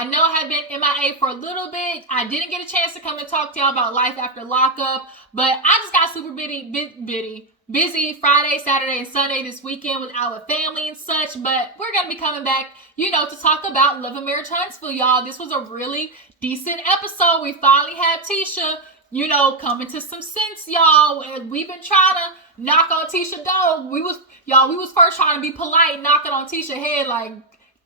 I know I have been MIA for a little bit. I didn't get a chance to come and talk to y'all about life after lockup, but I just got super busy Friday, Saturday, and Sunday this weekend with our family and such. But we're going to be coming back, to talk about Love and Marriage Huntsville, y'all. This was a really decent episode. We finally had Tisha, coming to some sense, y'all. And we've been trying to knock on Tisha door. We was first trying to be polite, knocking on Tisha's head like,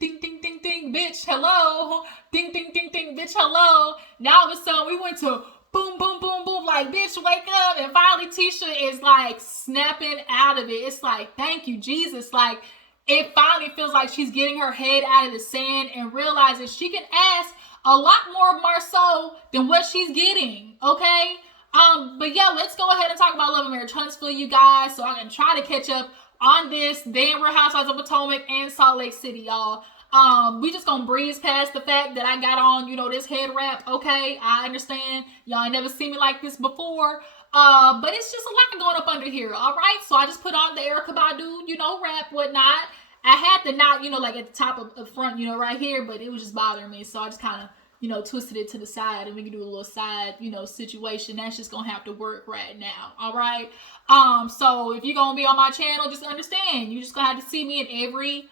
ding, ding, ding, ding, bitch, hello. Ding, ding, ding, ding, bitch, hello. Now all of a sudden we went to boom, boom, boom, boom, like, bitch, wake up. And finally Tisha is like snapping out of it. It's like, thank you, Jesus. Like, it finally feels like she's getting her head out of the sand and realizes she can ask a lot more of Marceau than what she's getting, okay? But yeah, let's go ahead and talk about Love and Marriage Huntsville, you guys, so I can try to catch up on this. Then Real Housewives of Potomac and Salt Lake City, y'all. We just gonna breeze past the fact that I got on, this head wrap, okay? I understand. Y'all ain't never seen me like this before. But it's just a lot going up under here, all right? So I just put on the Erykah Badu, wrap, whatnot. I had the knot, like at the top of the front, right here, but it was just bothering me. So I just kind of, twisted it to the side, and we can do a little side, situation. That's just gonna have to work right now, all right? So if you're gonna be on my channel, just understand, you just gonna have to see me in every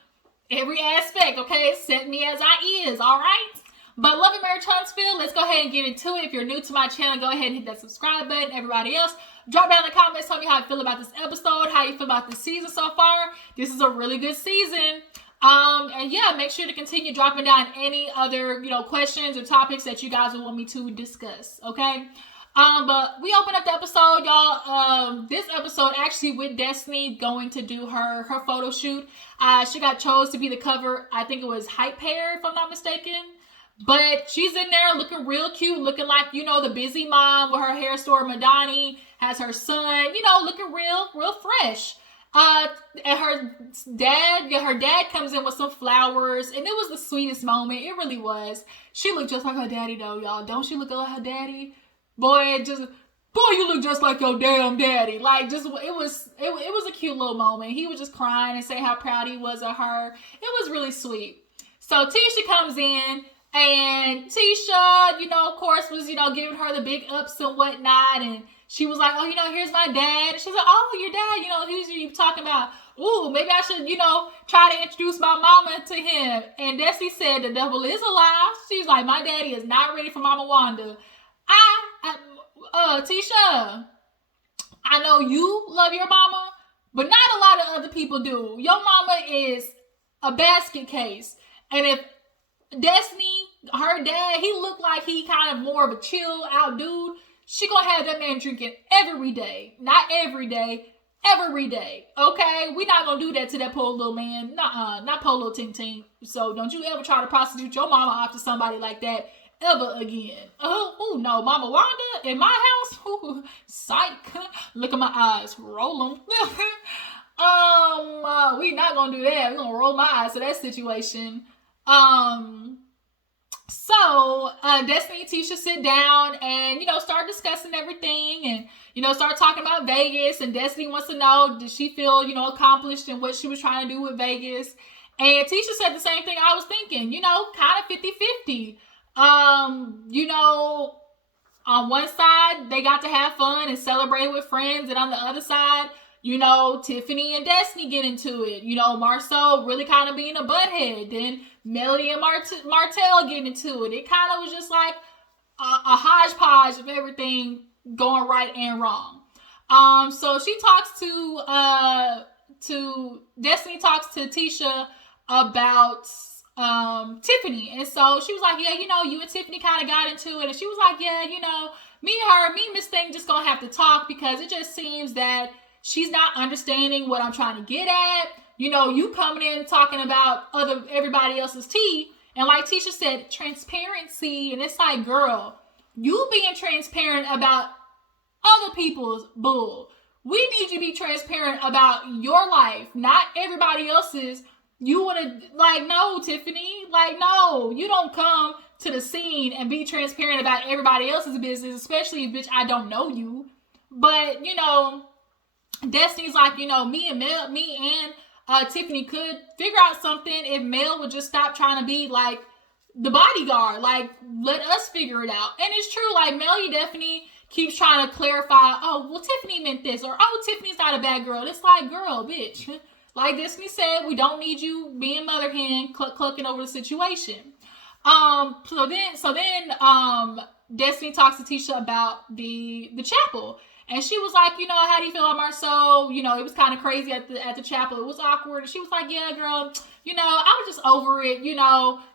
aspect, okay? Set me as I is, all right? But Love and Marriage Huntsville, let's go ahead and get into it. If you're new to my channel, go ahead and hit that subscribe button. Everybody else, drop down in the comments, tell me how you feel about this episode, how you feel about this season so far. This is a really good season. And yeah, make sure to continue dropping down any other, questions or topics that you guys would want me to discuss, okay? But we open up the episode, y'all. This episode actually with Destiny going to do her photo shoot. She got chose to be the cover. I think it was Hype Hair, if I'm not mistaken. But she's in there looking real cute, looking like, the busy mom with her hair store, Madani, has her son, looking real fresh. And her dad comes in with some flowers, and it was the sweetest moment. It really was. She looked just like her daddy, though, y'all. Don't she look like her daddy? Boy, you look just like your damn daddy. Like, it was a cute little moment. He was just crying and saying how proud he was of her. It was really sweet. So Tisha comes in, and Tisha, of course, was, giving her the big ups and whatnot. And she was like, oh, here's my dad. And she's like, oh, your dad, who's you talking about? Ooh, maybe I should, try to introduce my mama to him. And Destiny said, the devil is a lie. She's like, my daddy is not ready for Mama Wanda. Tisha, I know you love your mama, but not a lot of other people do. Your mama is a basket case. And if Destiny, her dad, he looked like he kind of more of a chill out dude, she gonna have that man drinking every day. Not every day, every day. Okay? We not gonna do that to that poor little man. Not poor little ting ting. So don't you ever try to prostitute your mama off to somebody like that ever again. Oh no, Mama Wanda in my house? Ooh, psych. Look at my eyes. Roll them. We not gonna do that. We're gonna roll my eyes to that situation. So Destiny and Tisha sit down and, start discussing everything and, start talking about Vegas. And Destiny wants to know, did she feel, accomplished in what she was trying to do with Vegas? And Tisha said the same thing I was thinking, kind of 50-50. On one side, they got to have fun and celebrate with friends. And on the other side, Tiffany and Destiny get into it. Marceau really kind of being a butthead. Then Melody and Martel get into it. It kind of was just like a hodgepodge of everything going right and wrong. So she talks to Destiny talks to Tisha about Tiffany. And so she was like, yeah, you and Tiffany kind of got into it. And she was like, yeah, me and Miss Thing just gonna have to talk, because it just seems that she's not understanding what I'm trying to get at. You coming in talking about everybody else's tea. And like Tisha said, transparency. And it's like, girl, you being transparent about other people's bull. We need you to be transparent about your life, not everybody else's. You want to, no, Tiffany. No, you don't come to the scene and be transparent about everybody else's business, especially if, bitch, I don't know you. But, Destiny's like, me and Tiffany could figure out something if Mel would just stop trying to be the bodyguard. Like, let us figure it out. And it's true, like, Melody definitely keeps trying to clarify, oh, well, Tiffany meant this, or, oh, Tiffany's not a bad girl. It's like, girl, bitch. Like Destiny said, we don't need you being mother hen clucking over the situation. So then Destiny talks to Tisha about the chapel. And she was like, how do you feel about Marceau? It was kind of crazy at the chapel. It was awkward. And she was like, yeah, girl, I was just over it,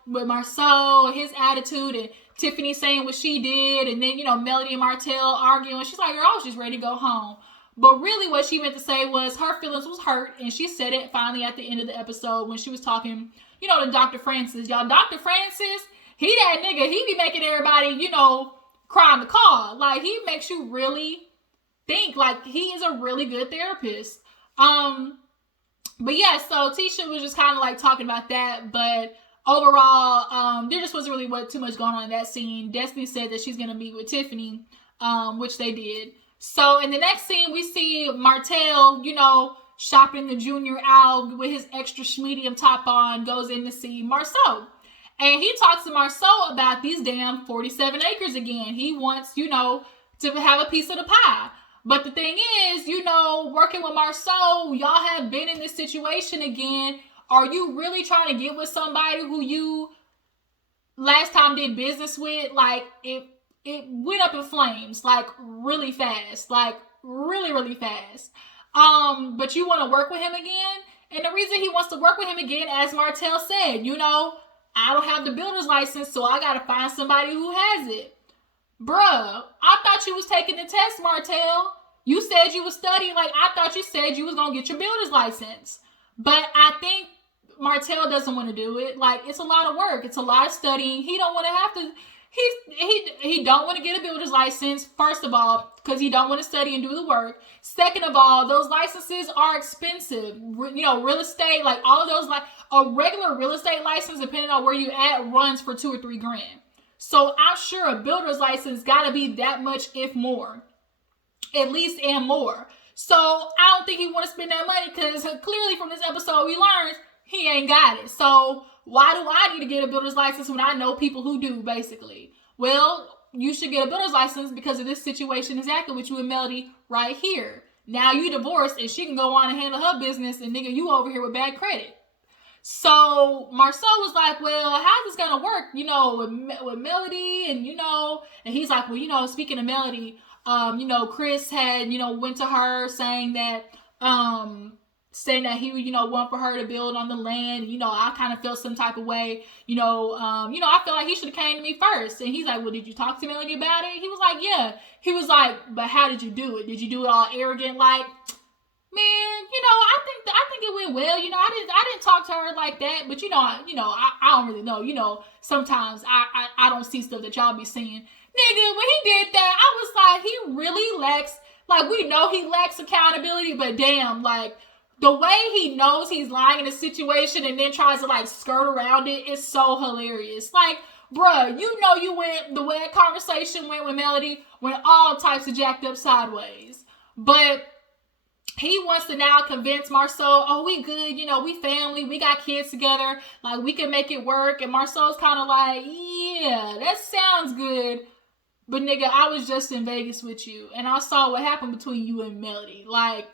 with Marceau, his attitude, and Tiffany saying what she did. And then, Melody and Martell arguing. She's like, girl, I was just ready to go home. But really what she meant to say was her feelings was hurt. And she said it finally at the end of the episode when she was talking, to Dr. Francis. Y'all, Dr. Francis, he that nigga, he be making everybody, cry in the car. Like, he makes you really think. Like, he is a really good therapist. But yeah, so Tisha was just kind of like talking about that. But overall, there just wasn't really too much going on in that scene. Destiny said that she's going to meet with Tiffany, which they did. So in the next scene, we see Martel, shopping the junior out with his extra medium top on, goes in to see Marceau. And he talks to Marceau about these damn 47 acres again. He wants, to have a piece of the pie. But the thing is, working with Marceau, y'all have been in this situation again. Are you really trying to get with somebody who you last time did business with? Like, it went up in flames, like, really fast. Like, really, really fast. But you want to work with him again? And the reason he wants to work with him again, as Martel said, I don't have the builder's license, so I got to find somebody who has it. Bruh, I thought you was taking the test, Martel. You said you was studying. Like, I thought you said you was going to get your builder's license. But I think Martel doesn't want to do it. Like, it's a lot of work. It's a lot of studying. He don't want to have to... He don't want to get a builder's license, first of all, because he don't want to study and do the work. Second of all, those licenses are expensive. Real estate, like all of those, like a regular real estate license, depending on where you at, runs for $2 or $3 grand. So I'm sure a builder's license got to be that much, if more, at least, and more. So I don't think he want to spend that money, because clearly from this episode we learned he ain't got it. So why do I need to get a builder's license when I know people who do, basically? Well, you should get a builder's license because of this situation exactly with you and Melody right here. Now you divorced and she can go on and handle her business, and nigga, you over here with bad credit. So Marceau was like, well, how's this gonna work, with Melody? And, and he's like, well, speaking of Melody, Chris had, went to her saying that he would, want for her to build on the land. I kind of felt some type of way, I feel like he should have came to me first. And he's like, well, did you talk to Melody about it? He was like, yeah. He was like, but how did you do it? Did you do it all arrogant? Like, man, I think it went well. I didn't talk to her like that, but I don't really know. Sometimes I don't see stuff that y'all be seeing. Nigga, when he did that, I was like, he really lacks, like, we know he lacks accountability, but damn, like, the way he knows he's lying in a situation and then tries to, like, skirt around it is so hilarious. Like, bruh, you went, the way that conversation went with Melody, went all types of jacked up sideways. But he wants to now convince Marceau, oh, we good, we family, we got kids together, like, we can make it work. And Marceau's kind of like, yeah, that sounds good. But nigga, I was just in Vegas with you, and I saw what happened between you and Melody. Like,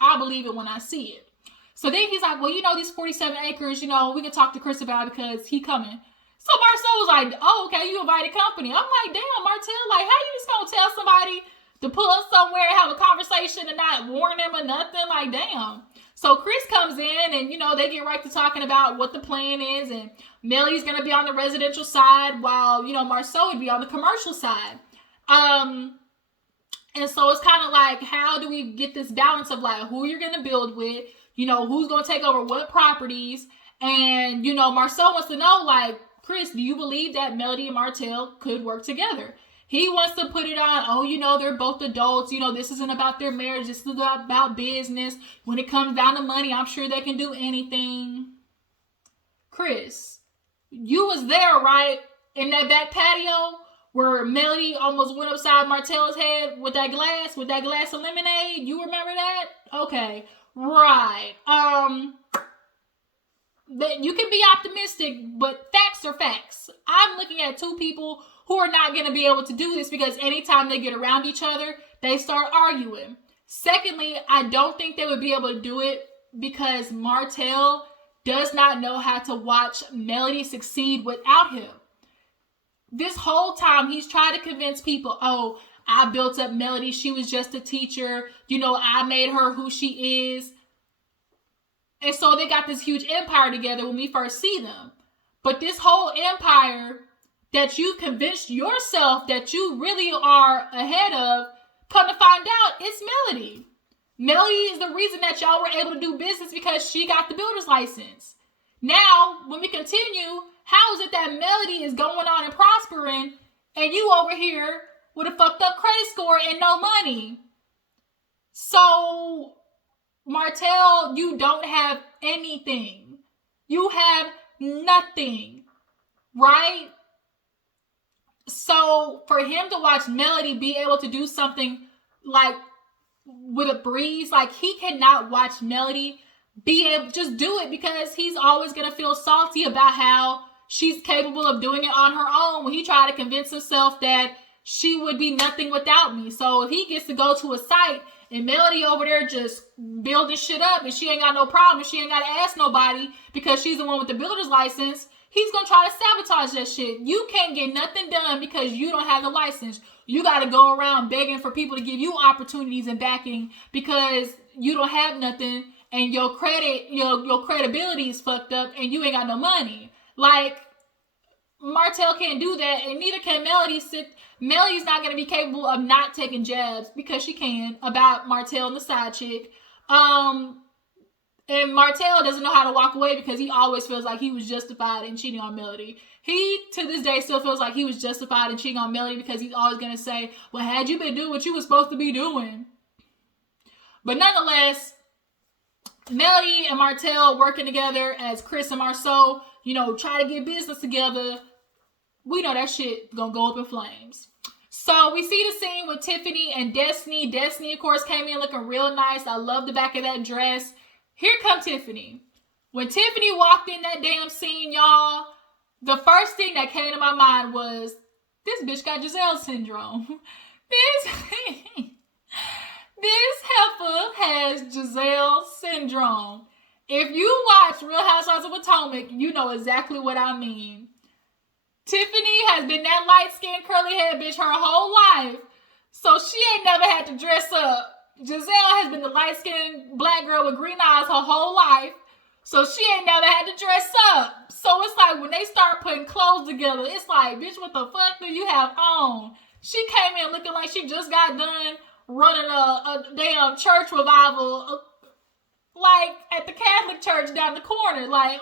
I believe it when I see it. So then he's like, well, these 47 acres, we can talk to Chris about it because he coming. So Marceau was like, oh, okay, you invited company. I'm like, damn, Martel, like, how you just gonna tell somebody to pull up somewhere and have a conversation and not warn them or nothing? Like, damn. So Chris comes in and, they get right to talking about what the plan is. And Melody's going to be on the residential side while, Marceau would be on the commercial side. And so it's kind of like, how do we get this balance of, like, who you're going to build with, who's going to take over what properties. And, Marceau wants to know, like, Chris, do you believe that Melody and Martel could work together? He wants to put it on, oh, they're both adults. This isn't about their marriage. This is about business. When it comes down to money, I'm sure they can do anything. Chris, you was there, right? In that back patio where Melody almost went upside Martell's head with that glass of lemonade. You remember that? Okay. Right. you can be optimistic, but facts are facts. I'm looking at two people who are not going to be able to do this because anytime they get around each other, they start arguing. Secondly, I don't think they would be able to do it because Martel does not know how to watch Melody succeed without him. This whole time, he's trying to convince people, oh, I built up Melody. She was just a teacher. You know, I made her who she is. And so they got this huge empire together when we first see them. But this whole empire that you've convinced yourself that you really are ahead of, come to find out, it's Melody. Melody is the reason that y'all were able to do business because she got the builder's license. Now, when we continue, how is it that Melody is going on and prospering and you over here with a fucked up credit score and no money? So, Martel, you don't have anything. You have nothing, right? So, for him to watch Melody be able to do something like with a breeze, like he cannot watch Melody be able just do it because he's always going to feel salty about how she's capable of doing it on her own when he tried to convince himself that she would be nothing without me. So if he gets to go to a site and Melody over there just building shit up and she ain't got no problem, she ain't got to ask nobody because she's the one with the builder's license, he's going to try to sabotage that shit. You can't get nothing done because you don't have the license. You got to go around begging for people to give you opportunities and backing because you don't have nothing and your credibility is fucked up and you ain't got no money. Like, Martel can't do that, and neither can Melody. Melody's not going to be capable of not taking jabs because she can about Martel and the side chick. And Martel doesn't know how to walk away because he always feels like he was justified in cheating on Melody. He, to this day, still feels like he was justified in cheating on Melody because he's always going to say, well, had you been doing what you were supposed to be doing? But nonetheless, Melody and Martel working together as Chris and Marceau, you know, try to get business together. We know that shit gonna go up in flames. So we see the scene with Tiffany and Destiny. Destiny, of course, came in looking real nice. I love the back of that dress. Here come Tiffany. When Tiffany walked in that damn scene, y'all, the first thing that came to my mind was, this bitch got Giselle syndrome. This heifer has Giselle syndrome. If you watch Real Housewives of Potomac, you know exactly what I mean. Tiffany has been that light-skinned, curly-haired bitch her whole life, so she ain't never had to dress up. Giselle has been the light-skinned black girl with green eyes her whole life, so she ain't never had to dress up. So it's like when they start putting clothes together, it's like, bitch, what the fuck do you have on? She came in looking like she just got done running a damn church revival, like at the Catholic church down the corner. Like,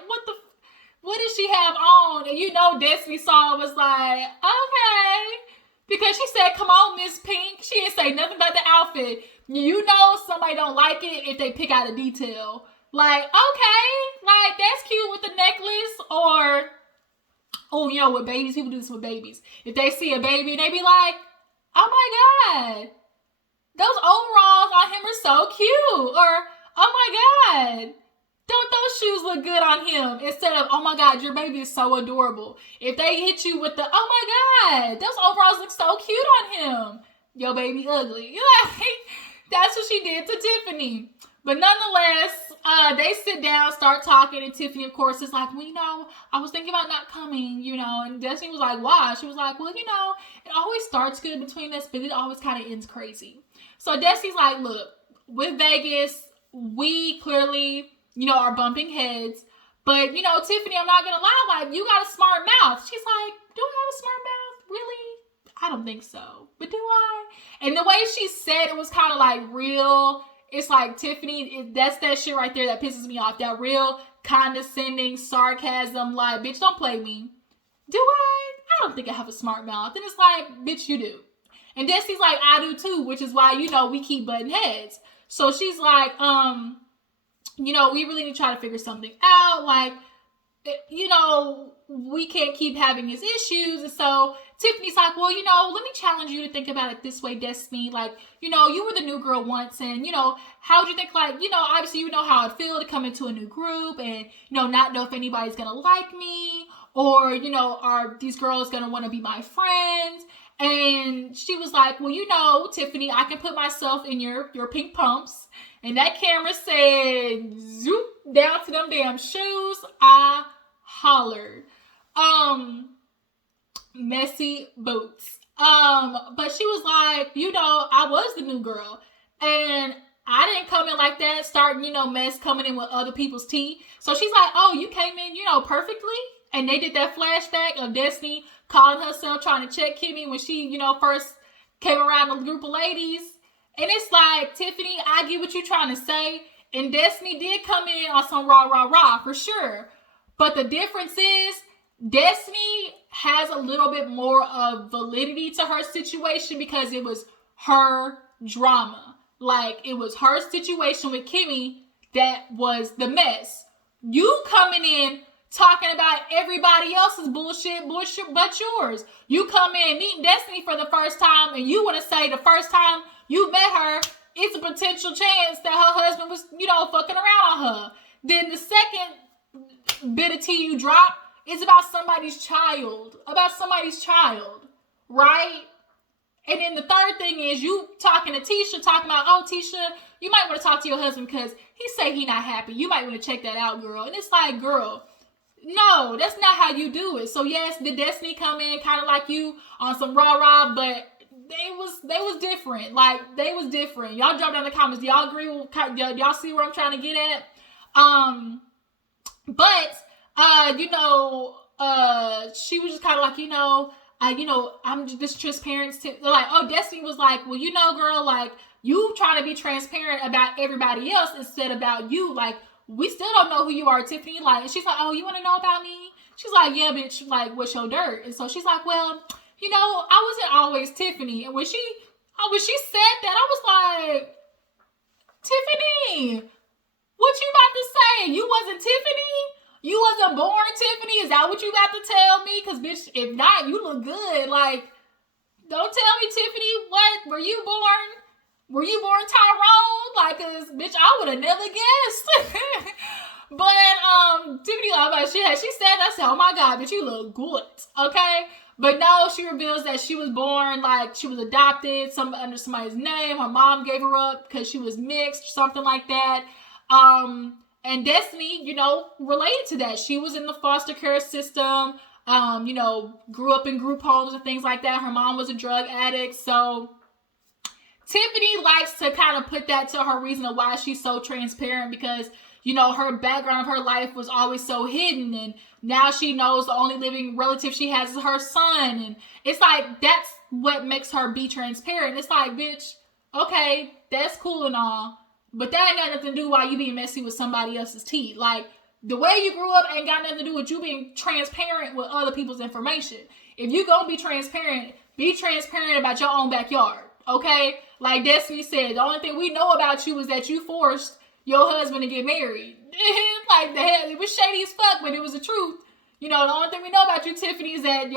what did she have on? And you know Destiny saw was like, okay. Because she said, come on, Miss Pink. She didn't say nothing about the outfit. You know somebody don't like it if they pick out a detail. Like, okay, like that's cute with the necklace. Or, oh, you know, with babies, people do this with babies. If they see a baby and they be like, oh my God, those overalls on him are so cute. Or, oh my God, don't those shoes look good on him? Instead of, oh my God, your baby is so adorable. If they hit you with the, oh my God, those overalls look so cute on him. Your baby ugly. Like, that's what she did to Tiffany. But nonetheless, they sit down, start talking, and Tiffany, of course, is like, well, you know, I was thinking about not coming, you know, and Destiny was like, why? She was like, well, you know, it always starts good between us, but it always kind of ends crazy. So Destiny's like, look, with Vegas, we clearly, you know, are bumping heads, but, you know, Tiffany, I'm not going to lie, like, you got a smart mouth. She's like, do I have a smart mouth? Really? I don't think so, but do I? And the way she said it was kind of like real. It's like, Tiffany, that's that shit right there that pisses me off. That real condescending sarcasm, like, bitch, don't play me. Do I? I don't think I have a smart mouth. And it's like, bitch, you do. And Destiny's like, I do too, which is why, you know, we keep butting heads. So she's like, you know, we really need to try to figure something out. Like, you know, we can't keep having these issues. And so Tiffany's like, well, you know, let me challenge you to think about it this way, Destiny. Like, you know, you were the new girl once, and, you know, how would you think, like, you know, obviously you know how it feels to come into a new group and, you know, not know if anybody's going to like me, or, you know, are these girls going to want to be my friends? And she was like, well, you know, Tiffany, I can put myself in your pink pumps. And that camera said, zoop, down to them damn shoes. I hollered. Messy boots. But she was like, you know, I was the new girl. And I didn't come in like that, starting, you know, mess coming in with other people's tea. So she's like, oh, you came in, you know, perfectly? And they did that flashback of Destiny calling herself, trying to check Kimmy when she, you know, first came around a group of ladies. And it's like, Tiffany, I get what you're trying to say. And Destiny did come in on some rah, rah, rah, for sure. But the difference is, Destiny has a little bit more of validity to her situation because it was her drama. Like, it was her situation with Kimmy that was the mess. You coming in talking about everybody else's bullshit but yours. You come in meeting Destiny for the first time, and you want to say the first time you met her, it's a potential chance that her husband was, you know, fucking around on her. Then the second bit of tea you drop is about somebody's child. Right? And then the third thing is you talking to Tisha, talking about, oh, Tisha, you might want to talk to your husband because he say he not happy. You might want to check that out, girl. And it's like, girl, no, that's not how you do it. So yes, did Destiny come in kind of like you on some rah-rah, but they was different. Like, they was different. Y'all drop down in the comments. Do y'all agree with, y'all see where I'm trying to get at? You know, she was just kind of like, you know, I'm just transparent. Like, oh, Destiny was like, well, you know, girl, like, you trying to be transparent about everybody else instead about you. Like, we still don't know who you are, Tiffany. Like, and she's like, oh, you want to know about me? She's like, yeah, bitch, like, what's your dirt? And so she's like, well, you know, I wasn't always Tiffany. And when she said that, I was like, Tiffany, what you about to say? You wasn't Tiffany? You wasn't born Tiffany? Is that what you about to tell me? Because, bitch, if not, you look good. Like, don't tell me, Tiffany, what? Were you born Tyrone? Like, because, bitch, I would have never guessed. But, Tiffany, she said, I said, oh my God, bitch, you look good. Okay? But no, she reveals that she was born, like, she was adopted under somebody's name. Her mom gave her up because she was mixed or something like that. And Destiny, you know, related to that. She was in the foster care system, you know, grew up in group homes and things like that. Her mom was a drug addict. So Tiffany likes to kind of put that to her reason of why she's so transparent because, you know, her background of her life was always so hidden. And now she knows the only living relative she has is her son. And it's like, that's what makes her be transparent. It's like, bitch, okay, that's cool and all. But that ain't got nothing to do why you being messy with somebody else's tea. Like, the way you grew up ain't got nothing to do with you being transparent with other people's information. If you gonna be transparent about your own backyard, okay? Like Destiny said, the only thing we know about you is that you forced your husband to get married. Like, the hell, it was shady as fuck, but it was the truth. You know, the only thing we know about you, Tiffany, is that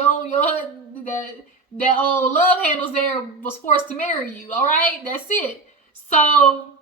that old love handles there was forced to marry you, all right? That's it. So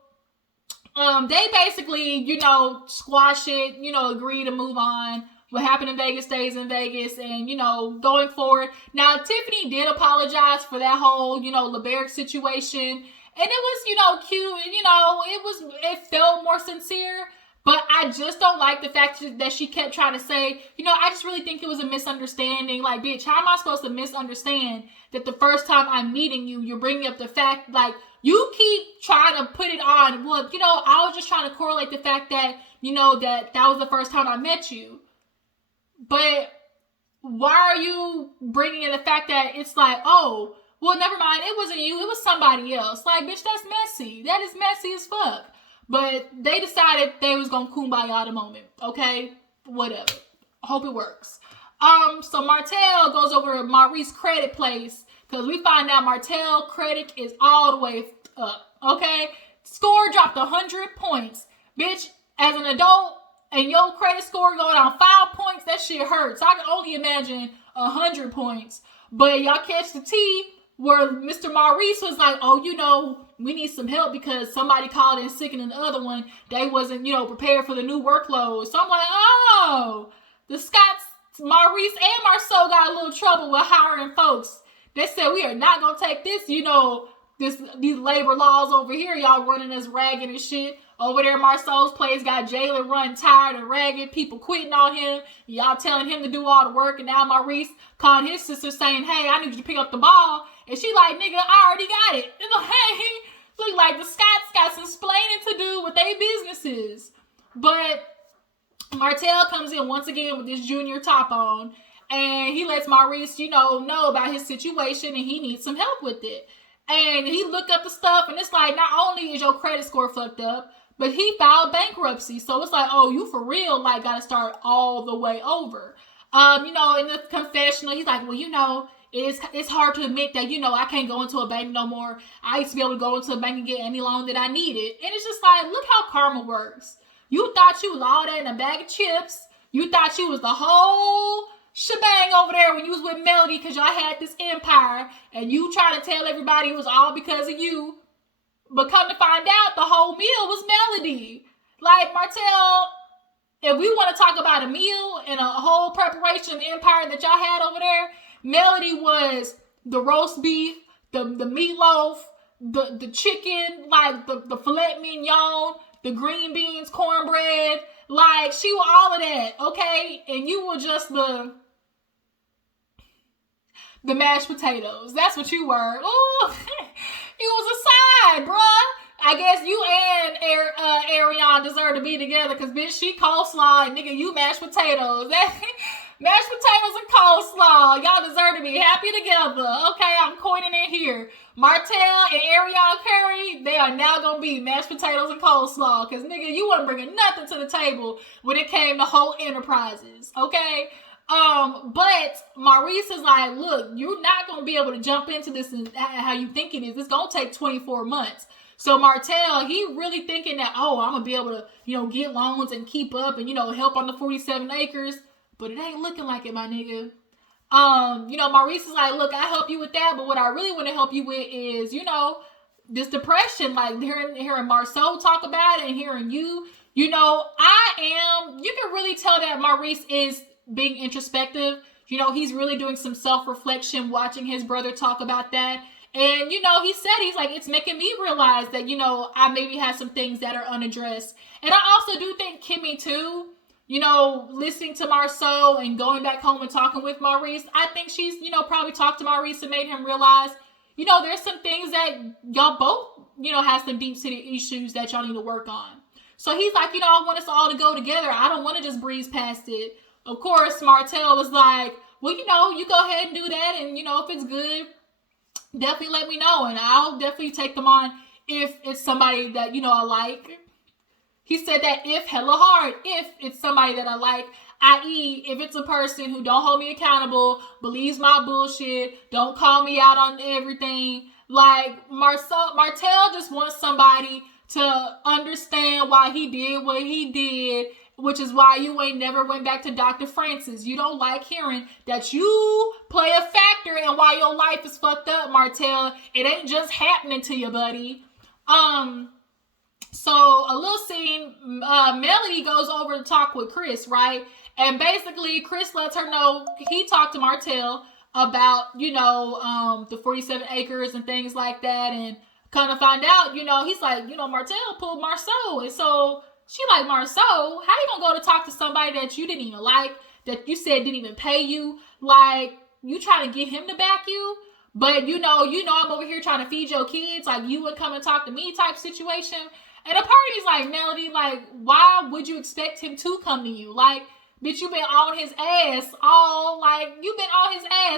they basically, you know, squash it, you know, agree to move on. What happened in Vegas stays in Vegas, and, you know, going forward. Now, Tiffany did apologize for that whole, you know, LeBerick situation, and it was, you know, cute, and, you know, it felt more sincere, but I just don't like the fact that she kept trying to say, you know, I just really think it was a misunderstanding. Like, bitch, how am I supposed to misunderstand that the first time I'm meeting you, you're bringing up the fact, like, you keep trying to put it on, well, you know, I was just trying to correlate the fact that, you know, that was the first time I met you. But why are you bringing in the fact that it's like, oh, well, never mind, it wasn't you, it was somebody else. Like, bitch, that's messy. That is messy as fuck. But they decided they was gonna kumbaya the moment, okay? Whatever. Hope it works. So Martel goes over to Maurice's credit place, because we find out Martel credit is all the way up, okay? Score dropped 100 points. Bitch, as an adult, and your credit score going down 5 points, that shit hurts. I can only imagine 100 points. But y'all catch the tea where Mr. Maurice was like, oh, we need some help because somebody called in sick and the other one, they wasn't, prepared for the new workload. So I'm like, oh, the Scots, Maurice and Marceau got a little trouble with hiring folks. They said, we are not going to take this, these labor laws over here, y'all running us ragged and shit. Over there, Marceau's place got Jalen run tired and ragged, people quitting on him, y'all telling him to do all the work, and now Maurice called his sister saying, hey, I need you to pick up the ball. And she like, nigga, I already got it. And like, look like the Scots got some explaining to do with their businesses. But Martel comes in once again with this junior top on, and he lets Maurice, know about his situation, and he needs some help with it. And he looked up the stuff, and it's like, not only is your credit score fucked up, but he filed bankruptcy. So it's like, oh, you for real, like, got to start all the way over. In the confessional, he's like, well, it's hard to admit that, I can't go into a bank no more. I used to be able to go into a bank and get any loan that I needed. And it's just like, look how karma works. You thought you was all that in a bag of chips. You thought you was the whole shebang over there when you was with Melody because y'all had this empire. And you trying to tell everybody it was all because of you. But come to find out, the whole meal was Melody. Like, Martel, if we want to talk about a meal and a whole preparation empire that y'all had over there, Melody was the roast beef, the meatloaf, the chicken, like the filet mignon, the green beans, cornbread. Like, she was all of that, okay? And you were just the mashed potatoes. That's what you were. Ooh, you was a side, bruh. I guess you and Ariane deserve to be together because, bitch, she coleslaw and, nigga, you mashed potatoes. Mashed potatoes and coleslaw. Y'all deserve to be happy together. Okay, I'm coining it here. Martel and Ariane Curry, they are now going to be mashed potatoes and coleslaw because, nigga, you wasn't bringing nothing to the table when it came to whole enterprises. Okay? But Maurice is like, look, you're not going to be able to jump into this and how you think it is. It's going to take 24 months. So Martel, he really thinking that, oh, I'm going to be able to, get loans and keep up and, help on the 47 acres. But it ain't looking like it, my nigga. Maurice is like, look, I help you with that. But what I really want to help you with is, this depression. Like hearing Marceau talk about it and hearing you, you can really tell that Maurice is being introspective. He's really doing some self-reflection, watching his brother talk about that. And, he said, he's like, it's making me realize that, I maybe have some things that are unaddressed. And I also do think Kimmy, too, listening to Marceau and going back home and talking with Maurice, I think she's, probably talked to Maurice and made him realize, there's some things that y'all both, have some deep-seated issues that y'all need to work on. So he's like, I want us all to go together. I don't want to just breeze past it. Of course, Martel was like, well, you go ahead and do that. And, if it's good, definitely let me know. And I'll definitely take them on if it's somebody that, I like. He said that if hella hard, if it's somebody that I like, i.e. if it's a person who don't hold me accountable, believes my bullshit, don't call me out on everything. Like Martel just wants somebody to understand why he did what he did, which is why you ain't never went back to Dr. Francis. You don't like hearing that you play a factor in why your life is fucked up, Martel. It ain't just happening to you, buddy. So a little scene, Melody goes over to talk with Chris, right? And basically Chris lets her know he talked to Martel about, the 47 acres and things like that. And kind of find out, he's like, Martel pulled Marceau. And so she like, Marceau, how you gonna go to talk to somebody that you didn't even like, that you said didn't even pay you? Like, you trying to get him to back you? But I'm over here trying to feed your kids, like you would come and talk to me type situation. And a part of me's like, Melody, like, why would you expect him to come to you? Like, bitch, you been on his ass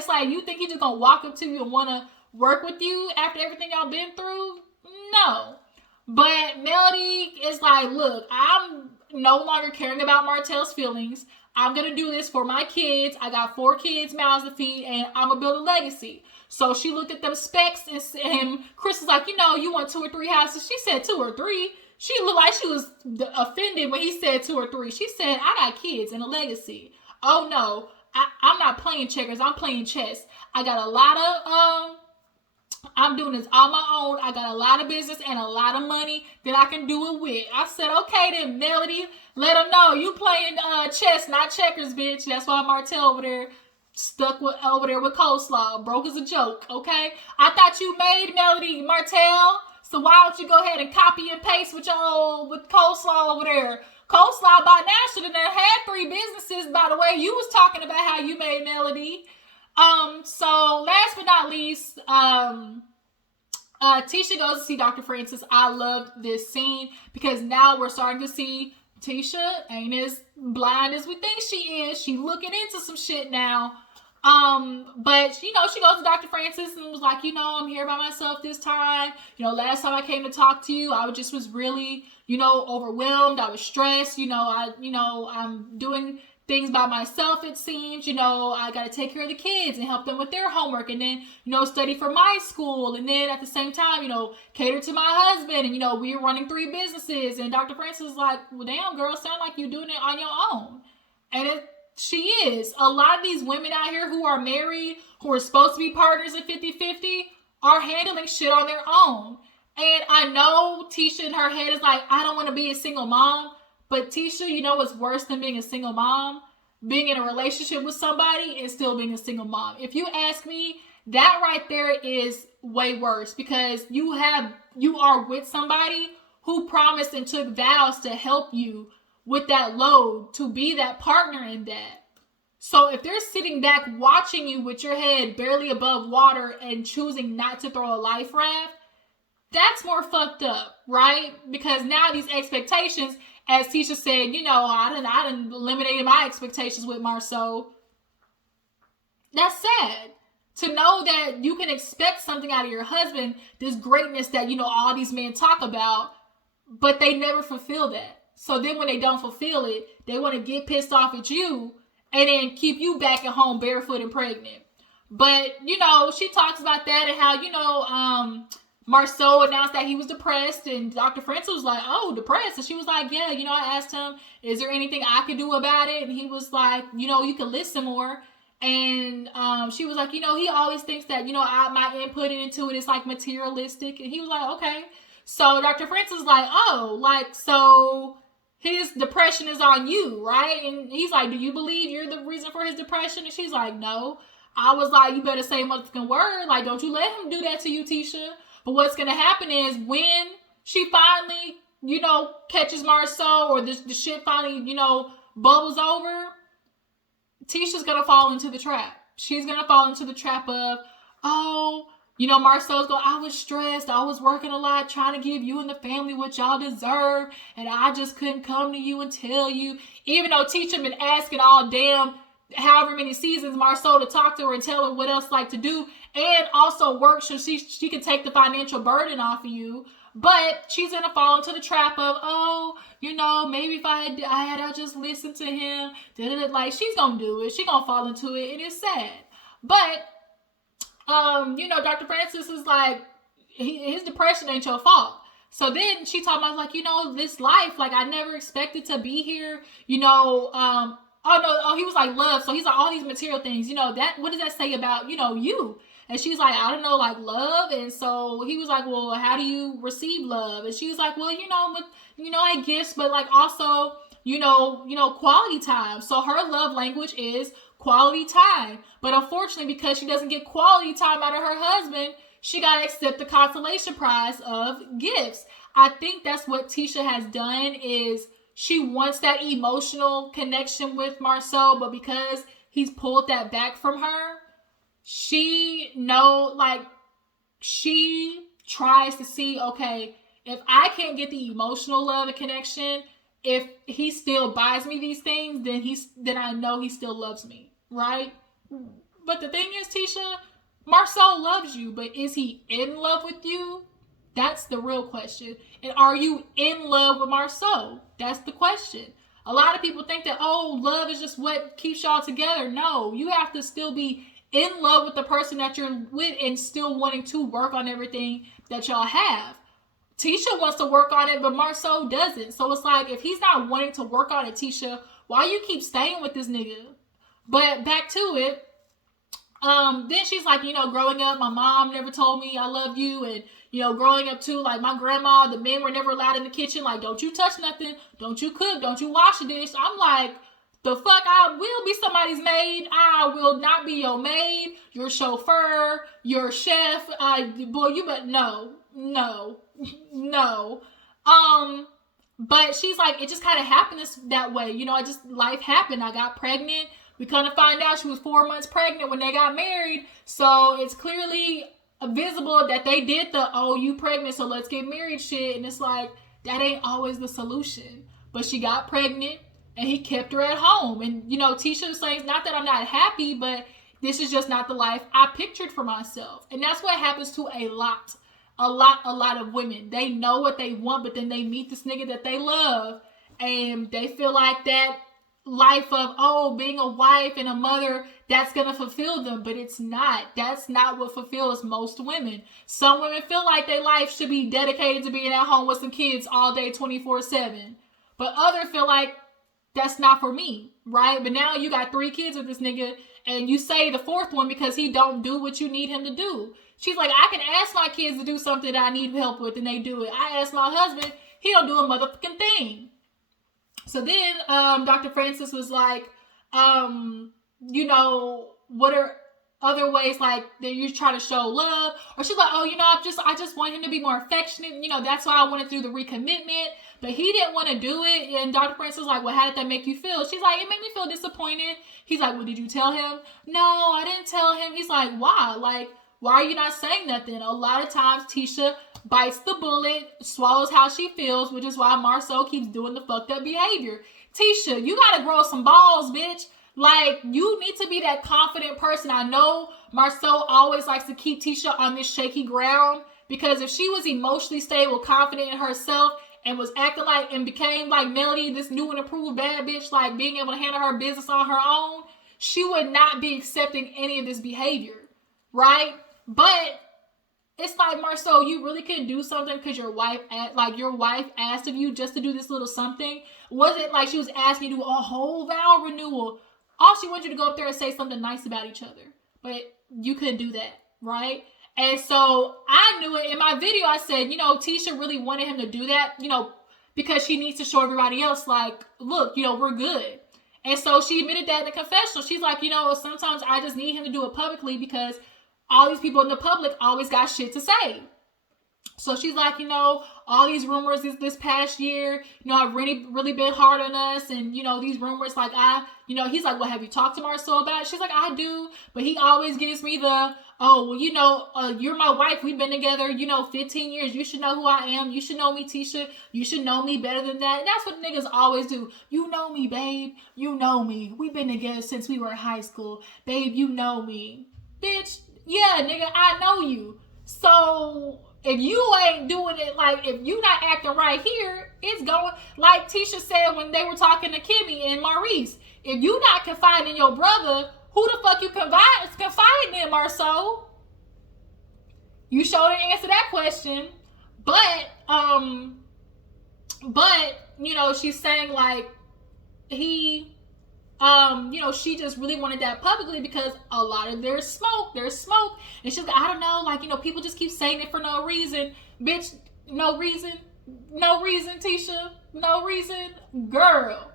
Like, you think he just gonna walk up to you and wanna work with you after everything y'all been through? No. But Melody is like, look, I'm no longer caring about Martel's feelings. I'm going to do this for my kids. I got 4 kids, mouths to feed, and I'm going to build a legacy. So she looked at them specs, and Chris was like, you want 2 or 3 houses? She said 2 or 3. She looked like she was offended when he said 2 or 3. She said, I got kids and a legacy. Oh, no. I'm not playing checkers. I'm playing chess. I got a lot of I'm doing this on my own. I got a lot of business and a lot of money that I can do it with. I said, okay then, Melody, let them know you playing chess, not checkers, bitch. That's why Martel over there stuck over there with coleslaw. Broke as a joke, okay? I thought you made Melody, Martel. So why don't you go ahead and copy and paste with coleslaw over there? Coleslaw by now should have had 3 businesses, by the way. You was talking about how you made Melody. So last but not least, Tisha goes to see Dr. Francis. I loved this scene because now we're starting to see Tisha ain't as blind as we think she is. She looking into some shit now. But you know, she goes to Dr. Francis and was like, you know, I'm here by myself this time. You know, last time I came to talk to you, I was really, you know, overwhelmed. I was stressed. You know, I'm doing things by myself, it seems. You know, I got to take care of the kids and help them with their homework, and then, you know, study for my school, and then at the same time, you know, cater to my husband, and, you know, we're running 3 businesses. And Dr. Francis is like, well, damn, girl, sound like you're doing it on your own. And she is. A lot of these women out here who are married, who are supposed to be partners at 50-50, are handling shit on their own. And I know Tisha in her head is like, I don't want to be a single mom. But Tisha, you know what's worse than being a single mom? Being in a relationship with somebody and still being a single mom. If you ask me, that right there is way worse, because you are with somebody who promised and took vows to help you with that load, to be that partner in that. So if they're sitting back watching you with your head barely above water and choosing not to throw a life raft, that's more fucked up, right? Because now these expectations, as Tisha said, you know, I done eliminated my expectations with Marceau. That's sad. To know that you can expect something out of your husband, this greatness that, you know, all these men talk about, but they never fulfill that. So then when they don't fulfill it, they want to get pissed off at you and then keep you back at home barefoot and pregnant. But, you know, she talks about that and how, you know, Marceau announced that he was depressed, and Dr. Francis was like, oh, depressed? And she was like, yeah, you know, I asked him, is there anything I could do about it? And he was like, you know, you can listen more. And she was like, you know, he always thinks that, you know, my input into it is like materialistic. And he was like, okay. So Dr. Francis was like, oh, like, so his depression is on you, right? And he's like, do you believe you're the reason for his depression? And she's like, no. I was like, you better say a motherfucking word. Like, don't you let him do that to you, Tisha. But what's going to happen is when she finally, you know, catches Marceau, or the shit finally, you know, bubbles over, Tisha's going to fall into the trap. She's going to fall into the trap of, oh, you know, Marceau's going, I was stressed. I was working a lot trying to give you and the family what y'all deserve. And I just couldn't come to you and tell you. Even though Tisha been asking all damn however many seasons Marceau to talk to her and tell her what else like to do, and also work so she can take the financial burden off of you. But she's gonna fall into the trap of, oh, you know, maybe if I just listened to him, like, she's gonna do it. She's gonna fall into it, and it's sad. But you know, Dr. Francis is like, his depression ain't your fault. So then she talked about, like, you know, this life, like, I never expected to be here, you know. He was like, love. So he's like, all these material things, you know, that, what does that say about, you know, you? And she's like, I don't know, like, love. And so he was like, well, how do you receive love? And she was like, well, you know, with, you know, I gifts, but like also, you know, quality time. So her love language is quality time. But unfortunately, because she doesn't get quality time out of her husband, she got to accept the consolation prize of gifts. I think that's what Tisha has done, is she wants that emotional connection with Marceau, but because he's pulled that back from her, she tries to see, okay, if I can't get the emotional love and connection, if he still buys me these things, then I know he still loves me, right? But the thing is, Tisha, Marceau loves you, but is he in love with you? That's the real question. And are you in love with Marceau? That's the question. A lot of people think that, oh, love is just what keeps y'all together. No, you have to still be in love with the person that you're with and still wanting to work on everything that y'all have. Tisha wants to work on it, but Marceau doesn't. So it's like, if he's not wanting to work on it, Tisha, why you keep staying with this nigga? But back to it. Then she's like, growing up, my mom never told me I love you. And, growing up too, like my grandma, the men were never allowed in the kitchen. Like, don't you touch nothing. Don't you cook. Don't you wash a dish. I'm like, the fuck, I will be somebody's maid. I will not be your maid, your chauffeur, your chef. No. But she's like, it just kind of happened that way. Life happened. I got pregnant. We kind of find out she was 4 months pregnant when they got married. So it's clearly visible that they did you pregnant, so let's get married shit. And it's like, that ain't always the solution. But she got pregnant and he kept her at home. And, Tisha was saying, not that I'm not happy, but this is just not the life I pictured for myself. And that's what happens to a lot of women. They know what they want, but then they meet this nigga that they love. And they feel like that life of being a wife and a mother, that's gonna fulfill them, but it's not. That's not what fulfills most women. Some women feel like their life should be dedicated to being at home with some kids all day 24/7, but others feel like that's not for me, right? But now you got 3 kids with this nigga and you say the 4th one because he don't do what you need him to do. She's like, I can ask my kids to do something that I need help with and they do it. I ask my husband, he don't do a motherfucking thing. So then Dr. Francis was like, what are other ways like that you try to show love? Or she's like, I just want him to be more affectionate. That's why I wanted to do the recommitment, but he didn't want to do it. And Dr. Francis was like, well, how did that make you feel? She's like, it made me feel disappointed. He's like, well, did you tell him? No, I didn't tell him. He's like, why? Like, why are you not saying nothing? A lot of times Tisha bites the bullet, swallows how she feels, which is why Marcel keeps doing the fucked up behavior. Tisha, you gotta grow some balls, bitch. Like, you need to be that confident person. I know Marcel always likes to keep Tisha on this shaky ground, because if she was emotionally stable, confident in herself, and was acting like and became like Melody, this new and improved bad bitch, like being able to handle her business on her own, she would not be accepting any of this behavior, right? But it's like, Marcel, you really couldn't do something because your wife asked of you just to do this little something? Was it like she was asking you to do a whole vow renewal? All she wanted you to go up there and say something nice about each other. But you couldn't do that, right? And so I knew it. In my video, I said, Tisha really wanted him to do that, because she needs to show everybody else, like, look, we're good. And so she admitted that in the confessional. She's like, sometimes I just need him to do it publicly because all these people in the public always got shit to say. So she's like, all these rumors this past year, have really, really been hard on us. And, these rumors, like, he's like, well, have you talked to Marcel about it? She's like, I do. But he always gives me the, you're my wife. We've been together, 15 years. You should know who I am. You should know me, Tisha. You should know me better than that. And that's what niggas always do. You know me, babe. You know me. We've been together since we were in high school. Babe, you know me. Bitch, yeah, nigga, I know you. So if you ain't doing it, like, if you not acting right here, it's going, like Tisha said when they were talking to Kimmy and Maurice, if you not confiding in your brother, who the fuck you confiding in, Marceau? You sure didn't answer that question. But she's saying, like, he, she just really wanted that publicly because a lot of there's smoke. And she's like, I don't know, like, people just keep saying it for no reason. Bitch, no reason, Tisha, no reason. Girl,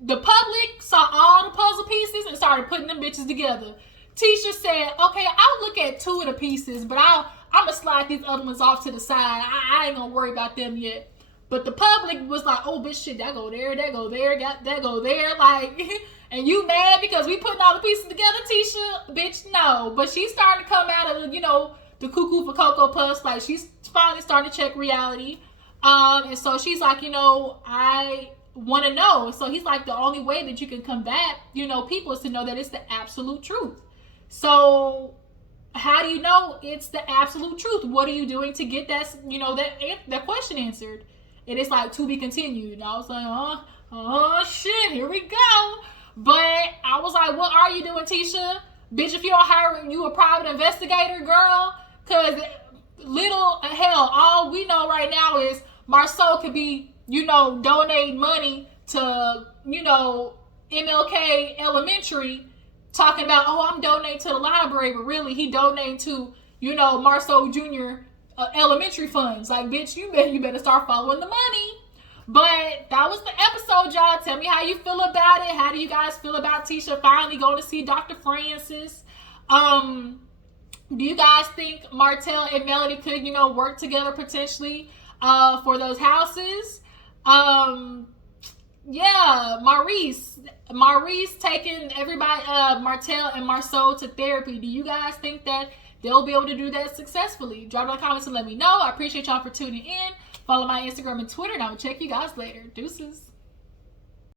the public saw all the puzzle pieces and started putting them bitches together. Tisha said, okay, I'll look at 2 of the pieces, but I'm going to slide these other ones off to the side. I ain't going to worry about them yet. But the public was like, oh, bitch, shit, that go there, that go there, like, and you mad because we putting all the pieces together, Tisha? Bitch, no. But she's starting to come out of, the cuckoo for Cocoa Puffs, like, she's finally starting to check reality, and so she's like, I want to know. So he's like, the only way that you can combat, people is to know that it's the absolute truth. So how do you know it's the absolute truth? What are you doing to get that, that question answered? And it's like, to be continued. And I was like, oh shit, here we go. But I was like, what are you doing, Tisha? Bitch, if you don't hire you a private investigator, girl, because hell, all we know right now is Marceau could be, donating money to, MLK Elementary, talking about, oh, I'm donating to the library, but really he donating to, you know, Marceau Jr. Elementary funds. Like, bitch, you better start following the money. But that was the episode, y'all. Tell me how you feel about it. How do you guys feel about Tisha finally going to see Dr. Francis? Do you guys think Martell and Melody could, you know, work together potentially for those houses? Yeah, Maurice taking everybody, Martell and Marceau to therapy. Do you guys think that they'll be able to do that successfully? Drop down comments and let me know. I appreciate y'all for tuning in. Follow my Instagram and Twitter, and I will check you guys later. Deuces.